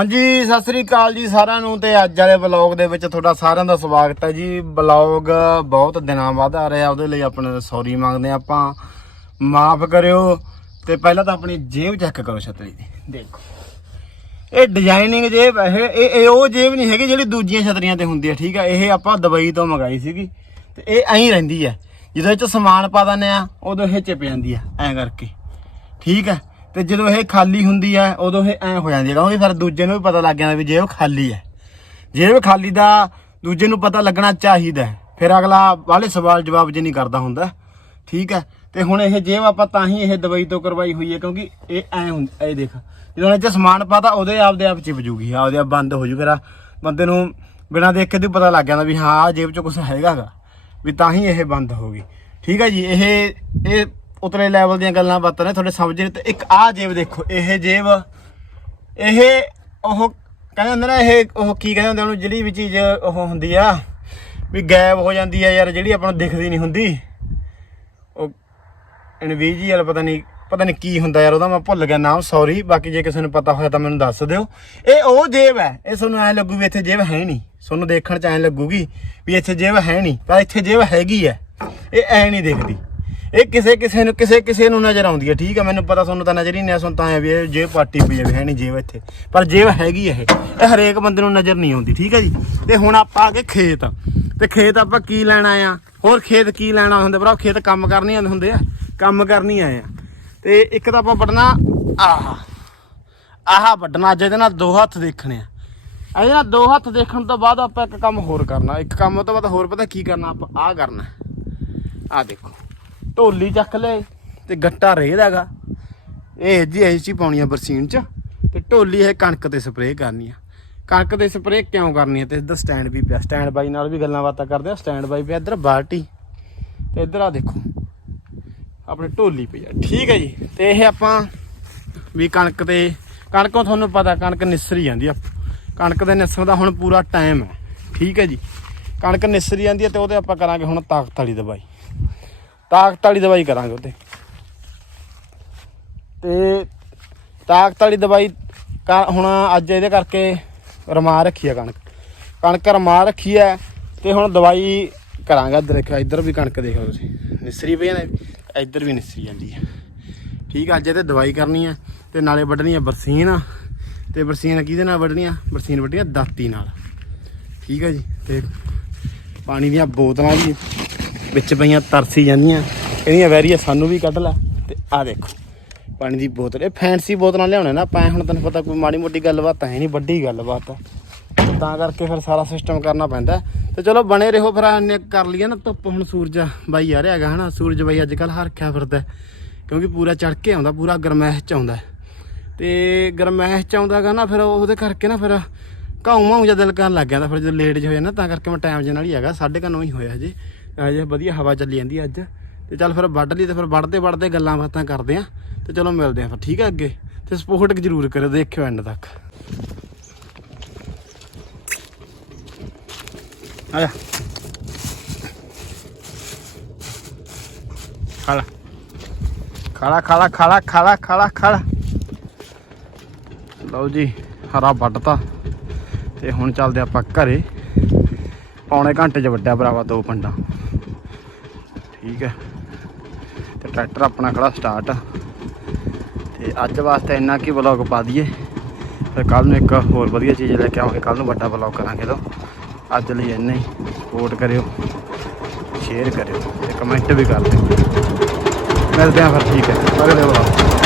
ਹਾਂਜੀ, ਸਤਿ ਸ੍ਰੀ ਅਕਾਲ ਜੀ ਸਾਰਿਆਂ ਨੂੰ ਤੇ ਅੱਜ ਵਾਲੇ ਵਲੌਗ ਦੇ ਵਿੱਚ ਤੁਹਾਡਾ ਸਾਰਿਆਂ ਦਾ ਸਵਾਗਤ ਹੈ ਜੀ। ਵਲੌਗ ਬਹੁਤ ਦਿਨਾਂ ਬਾਅਦ ਆ ਰਿਹਾ, ਉਹਦੇ ਲਈ ਆਪਣੇ ਸੌਰੀ ਮੰਗਦੇ ਹਾਂ ਆਪਾਂ। ਮਾਫ ਕਰਿਓ ਤੇ ਪਹਿਲਾਂ ਤਾਂ ਆਪਣੀ ਜੇਬ ਚੈੱਕ ਕਰੋ ਛਤਰੀ ਦੀ। ਦੇਖੋ। ਇਹ ਡਿਜ਼ਾਈਨਿੰਗ ਜੇਬ ਹੈ, ਇਹ ਇਹ ਉਹ ਜੇਬ ਨਹੀਂ ਹੈਗੀ ਜਿਹੜੀ ਦੂਜੀਆਂ ਛਤਰੀਆਂ ਤੇ ਹੁੰਦੀ ਹੈ, ਠੀਕ ਹੈ? ਇਹ ਆਪਾਂ ਦੁਬਈ ਤੋਂ ਮੰਗਾਈ ਸੀਗੀ ਤੇ ਇਹ ਐਂ ਰਹਿੰਦੀ ਹੈ। ਜਦੋਂ ਇਹ ਚ ਸਮਾਨ ਪਾ ਦਿੰਦੇ ਆ ਉਦੋਂ ਇਹ ਚਿਪ ਜਾਂਦੀ ਆ ਐਂ ਕਰਕੇ। ਠੀਕ ਹੈ? ਤੇ ਜਦੋਂ ਇਹ ਖਾਲੀ ਹੁੰਦੀ ਹੈ ਉਦੋਂ ਇਹ ਐਂ ਹੋ ਜਾਂਦੀ ਹੈ ਕਿਉਂਕਿ ਫਿਰ ਦੂਜੇ ਨੂੰ ਵੀ ਪਤਾ ਲੱਗ ਜਾਂਦਾ ਵੀ ਜੇਬ ਖਾਲੀ ਹੈ ਜੇਬ ਖਾਲੀ ਦਾ ਦੂਜੇ ਨੂੰ ਪਤਾ ਲੱਗਣਾ ਚਾਹੀਦਾ ਫਿਰ ਅਗਲਾ ਵਾਲੇ ਸਵਾਲ ਜਵਾਬ ਜੇ ਨਹੀਂ ਕਰਦਾ ਹੁੰਦਾ। ਠੀਕ ਹੈ ਤੇ ਹੁਣ ਇਹ ਜੇਬ ਆਪਾਂ ਤਾਂ ਹੀ ਇਹ ਦਵਾਈ ਤੋਂ ਕਰਵਾਈ ਹੋਈ ਹੈ ਕਿਉਂਕਿ ਇਹ ਐ ਹੁੰਦਾ ਇਹ ਦੇਖ, ਜਦੋਂ ਇਹ ਚ ਸਮਾਨ ਪਾਤਾ, ਉਹਦੇ ਆਪਦੇ ਆਪ ਚਿਪ ਜੂਗੀ, ਆਪਦੇ ਆਪ ਬੰਦ ਹੋ ਜੂ ਫਿਰ ਬੰਦੇ ਨੂੰ ਬਿਨਾਂ ਦੇਖ ਕੇ ਤੇ ਪਤਾ ਲੱਗ ਜਾਂਦਾ ਵੀ ਹਾਂ, ਆਹ ਜੇਬ 'ਚ ਕੁਝ ਹੈਗਾਗਾ ਵੀ ਤਾਂ ਹੀ ਇਹ ਬੰਦ ਹੋ ਗਈ। ਠੀਕ ਹੈ ਜੀ? ਇਹ ਇਹ ਉਤਲੇ ਲੈਵਲ ਦੀਆਂ ਗੱਲਾਂ ਬਾਤਾਂ ਨੇ, ਤੁਹਾਡੇ ਸਮਝ ਤੇ ਇੱਕ ਆਹ ਜੇਬ ਦੇਖੋ, ਇਹ ਜੇਬ, ਇਹ ਉਹ ਕਹਿੰਦੇ ਹੁੰਦੇ ਨਾ ਇਹ ਉਹ ਕੀ ਕਹਿੰਦੇ ਹੁੰਦੇ ਉਹਨੂੰ ਜਿਹੜੀ ਵੀ ਚੀਜ਼ ਉਹ ਹੁੰਦੀ ਆ, ਵੀ ਗਾਇਬ ਹੋ ਜਾਂਦੀ ਆ ਯਾਰ, ਜਿਹੜੀ ਆਪਾਂ ਨੂੰ ਦਿਖਦੀ ਨਹੀਂ ਹੁੰਦੀ। ਉਹ ਇਨਵੀਜੀਅਲ ਪਤਾ ਨਹੀਂ ਪਤਾ ਨਹੀਂ ਕੀ ਹੁੰਦਾ ਯਾਰ, ਉਹਦਾ ਮੈਂ ਭੁੱਲ ਗਿਆ ਨਾਮ ਸੌਰੀ ਬਾਕੀ ਜੇ ਕਿਸੇ ਨੂੰ ਪਤਾ ਹੋਇਆ ਤਾਂ ਮੈਨੂੰ ਦੱਸ ਦਿਓ। ਇਹ ਉਹ ਜੇਬ ਹੈ, ਇਹ ਤੁਹਾਨੂੰ ਐ ਲੱਗੂ ਵੀ ਇੱਥੇ ਜੇਬ ਹੈ ਨਹੀਂ। ਤੁਹਾਨੂੰ ਦੇਖਣ ਚ ਐ ਲੱਗੂਗੀ ਵੀ ਇੱਥੇ ਜੇਬ ਹੈ ਨਹੀਂ, ਪਰ ਇੱਥੇ ਜੇਬ ਹੈਗੀ ਹੈ, ਇਹ ਐ ਨਹੀਂ ਦਿਖਦੀ। ਇਹ ਕਿਸੇ ਕਿਸੇ ਨੂੰ ਕਿਸੇ ਕਿਸੇ ਨੂੰ ਨਜ਼ਰ ਆਉਂਦੀ ਹੈ, ਠੀਕ ਹੈ, ਮੈਨੂੰ ਪਤਾ ਤੁਹਾਨੂੰ ਤਾਂ ਨਜ਼ਰ ਹੀ ਨਹੀਂ ਆ ਆਸੁਣ ਤਾਂ ਐ ਵੀ ਇਹ ਜੇਬ ਪਾਟੀ ਪਈ ਹੈ ਹੈ ਨਹੀਂ ਜੇਬ ਇੱਥੇ। ਪਰ ਜੇਬ ਹੈਗੀ ਹੈ ਇਹ ਇਹ ਹਰੇਕ ਬੰਦੇ ਨੂੰ ਨਜ਼ਰ ਨਹੀਂ ਆਉਂਦੀ, ਠੀਕ ਹੈ ਜੀ। ਤੇ ਹੁਣ ਆਪਾਂ ਆ ਗਏ ਖੇਤ। ਤੇ ਖੇਤ ਆਪਾਂ ਕੀ ਲੈਣਾ ਆ? ਹੋਰ ਖੇਤ ਕੀ ਲੈਣਾ ਹੁੰਦਾ ਭਰਾ ਖੇਤ ਕੰਮ ਕਰਨੀ ਆਉਂਦੇ ਹੁੰਦੇ ਆ, ਕੰਮ ਕਰਨੀ ਆਏ ਆ। ਤੇ ਇੱਕ ਤਾਂ ਆਪਾਂ ਵੱਢਣਾ ਆਹ ਆਹ ਵੱਢਣਾ, ਅੱਜ ਇਹਦੇ ਨਾਲ ਦੋ ਹੱਥ ਦੇਖਣੇ ਆ। ਇਹਦੇ ਨਾਲ ਦੋ ਹੱਥ ਦੇਖਣ ਤੋਂ ਬਾਅਦ ਆਪਾਂ ਇੱਕ ਕੰਮ ਹੋਰ ਕਰਨਾ, ਇੱਕ ਕੰਮ ਤੋਂ ਬਾਅਦ ਹੋਰ ਪਤਾ ਕੀ ਕਰਨਾ, ਆਪਾਂ ਆਹ ਕਰਨਾ। ਆਹ ਦੇਖੋ। ਢੋਲੀ ਚੱਕ ਲੈ। ਤੇ ਗੱਟਾ ਰੇਹ ਦਾਗਾ ਇਹ ਜੀ ਇਹ ਚੀ ਪਾਉਣੀ ਆ ਬਰਸੀਨ ਚ। ਤੇ ਢੋਲੀ ਇਹ ਕਣਕ ਤੇ ਸਪਰੇਅ ਕਰਨੀ ਆ। ਕਣਕ ਤੇ ਸਪਰੇਅ ਕਿਉਂ ਕਰਨੀ ਆ ਤੇ ਇੱਧਰ ਸਟੈਂਡ ਵੀ ਪਿਆ। ਸਟੈਂਡ ਬਾਈ ਨਾਲ ਵੀ ਗੱਲਾਂ ਬਾਤਾਂ ਕਰਦੇ ਆ। ਸਟੈਂਡ ਬਾਈ ਪਿਆ ਇੱਧਰ ਬਾਲਟੀ। ਤੇ ਇੱਧਰ ਆ ਦੇਖੋ। ਆਪਣੇ ਢੋਲੀ ਪਈ ਆ। ਠੀਕ ਹੈ ਜੀ। ਤੇ ਇਹ ਆਪਾਂ ਵੀ ਕਣਕ ਤੇ ਕਣਕੋਂ ਤੁਹਾਨੂੰ ਪਤਾ ਕਣਕ ਨਿਸਰੀ ਜਾਂਦੀ ਆ। ਕਣਕ ਦੇ ਨਿਸਣ ਦਾ ਹੁਣ ਪੂਰਾ ਟਾਈਮ ਹੈ। ਠੀਕ ਹੈ ਜੀ। ਕਣਕ ਨਿਸਰੀ ਜਾਂਦੀ ਹੈ ਤੇ ਉਹਦੇ ਆਪਾਂ ਕਰਾਂਗੇ ਹੁਣ ਤਾਕਤ ਵਾਲੀ ਦਵਾਈ। ਤਾਕਤ ਵਾਲੀ ਦਵਾਈ ਕਰਾਂਗੇ ਉਹਤੇ ਤੇ ਤਾਕਤ ਵਾਲੀ ਦਵਾਈ ਕਾ- ਹੁਣ ਅੱਜ ਇਹਦੇ ਕਰਕੇ ਰਮਾ ਰੱਖੀ ਆ ਕਣਕ। ਕਣਕ ਰਮਾ ਰੱਖੀ ਹੈ ਤੇ ਹੁਣ ਦਵਾਈ ਕਰਾਂਗੇ ਇੱਧਰ ਦੇਖੋ, ਇੱਧਰ ਵੀ ਕਣਕ ਦੇਖੋ ਤੁਸੀਂ। ਨਿਸਰੀ ਪਈ ਨੇ, ਇੱਧਰ ਵੀ ਨਿਸਰੀ ਜਾਂਦੀ ਹੈ ਠੀਕ ਆ, ਅੱਜ ਇਹਦੇ ਦਵਾਈ ਕਰਨੀ ਆ ਤੇ ਨਾਲੇ ਵੱਢਣੀ ਆ ਬਰਸੀਨ। ਤੇ ਬਰਸੀਨ ਕਿਹਦੇ ਨਾਲ ਵੱਢਣੀ ਆ? ਬਰਸੀਨ ਵੱਢਣੀ ਆ ਦਾਤੀ ਨਾਲ। ਠੀਕ ਆ ਜੀ, ਤੇ ਪਾਣੀ ਦੀਆਂ ਬੋਤਲਾਂ ਵੀ ਵਿੱਚ ਪਈਆਂ ਤਰਸੀ ਜਾਂਦੀਆਂ। ਇਹਦੀਆਂ ਵੈਰੀਆਂ ਸਾਨੂੰ ਵੀ ਕੱਢ ਲੈ ਤੇ ਆ ਦੇਖੋ। ਪਾਣੀ ਦੀ ਬੋਤਲ। ਇਹ ਫੈਂਸੀ ਬੋਤਲਾਂ ਲਿਆਉਣੇ ਨਾ, ਆਪਾਂ ਹੁਣ ਤੈਨੂੰ ਪਤਾ ਕੋਈ ਮਾੜੀ ਮੋਟੀ ਗੱਲਬਾਤ ਹੈ ਨਹੀਂ, ਵੱਡੀ ਗੱਲਬਾਤ ਆ ਤਾਂ ਕਰਕੇ ਫਿਰ ਸਾਰਾ ਸਿਸਟਮ ਕਰਨਾ ਪੈਂਦਾ ਹੈ। ਤੇ ਚਲੋ ਬਣੇ ਰਹੋ ਫਿਰ ਇਹਨੇ ਕਰ ਲਈਏ ਨਾ ਧੁੱਪ ਹੁਣ ਸੂਰਜ ਬਾਈ ਆ ਰਿਹਾ ਹੈਗਾ ਹਨਾ। ਸੂਰਜ ਬਾਈ ਅੱਜ ਕੱਲ ਹਰਖਿਆ ਫਿਰਦਾ ਕਿਉਂਕਿ ਪੂਰਾ ਚੜ ਕੇ ਆਉਂਦਾ, ਪੂਰਾ ਗਰਮੈਸ਼ ਚ ਆਉਂਦਾ ਹੈ। ਤੇ ਗਰਮੈਸ਼ ਚ ਆਉਂਦਾਗਾ ਨਾ ਫਿਰ ਉਹਦੇ ਕਰਕੇ ਨਾ ਫਿਰ ਘਾਉ ਮਾਉ ਜਿਹਾ ਦਿਲ ਕਰਨ ਲੱਗ ਜਾਂਦਾ, ਫਿਰ ਜਦੋਂ ਲੇਟ ਜਿਹਾ ਹੋ ਜਾਂਦਾ ਤਾਂ ਕਰਕੇ ਮੈਂ ਟਾਈਮ ਜੇ ਨਾਲ ਹੀ ਹੈਗਾ, ਸਾਢੇ ਕੁ ਨੌ ਹੀ ਹੋਇਆ ਹਜੇ। ਹਜੇ ਵਧੀਆ ਹਵਾ ਚੱਲੀ ਜਾਂਦੀ ਅੱਜ। ਤੇ ਚੱਲ ਫਿਰ ਵੱਢ ਲਈ ਤੇ ਫਿਰ ਵੱਢਦੇ ਵੱਢਦੇ ਗੱਲਾਂ ਬਾਤਾਂ ਕਰਦੇ ਆ। ਤੇ ਚਲੋ ਮਿਲਦੇ ਆ ਫਿਰ, ਠੀਕ ਹੈ ਅੱਗੇ? ਤੇ ਸਪੋਰਟ ਜ਼ਰੂਰ ਕਰਿਓ ਦੇਖਿਓ ਐਂਡ ਤੱਕ। ਆ ਜਾ। ਖਾਲਾ ਖਾਲਾ ਖਾਲਾ ਖਾਲਾ ਖਾਲਾ ਖਾਲਾ ਖਾਲਾ ਲਓ ਜੀ, ਹਰਾ ਵੱਢਤਾ। ਤੇ ਹੁਣ ਚੱਲਦੇ ਆਪਾਂ ਘਰੇ। ਪੌਣੇ ਘੰਟੇ ਚ ਵੱਡਿਆ ਭਰਾਵਾ ਦੋ ਪੰਡਾ। ਠੀਕ ਹੈ ਤੇ ਟਰੈਕਟਰ ਆਪਣਾ ਖੜਾ ਸਟਾਰਟ ਤੇ ਅੱਜ ਵਾਸਤੇ ਇੰਨਾ ਕੀ ਵਲੌਗ ਪਾ ਦਈਏ। ਫਿਰ ਕੱਲ ਨੂੰ ਇੱਕ ਹੋਰ ਵਧੀਆ ਚੀਜ਼ ਲੈ ਕੇ ਆਵਾਂਗੇ। ਕੱਲ ਨੂੰ ਵੱਡਾ ਵਲੌਗ ਕਰਾਂਗੇ ਲੋ ਅੱਜ ਲਈ ਇੰਨਾ ਹੀ। ਸਪੋਰਟ ਕਰਿਓ। ਸ਼ੇਅਰ ਕਰਿਓ। ਤੇ ਕਮੈਂਟ ਵੀ ਕਰ ਦਿਓ। ਮਿਲਦੇ ਆਂ ਫਿਰ, ਠੀਕ ਹੈ। ਅਗਲੇ ਵਲੌਗ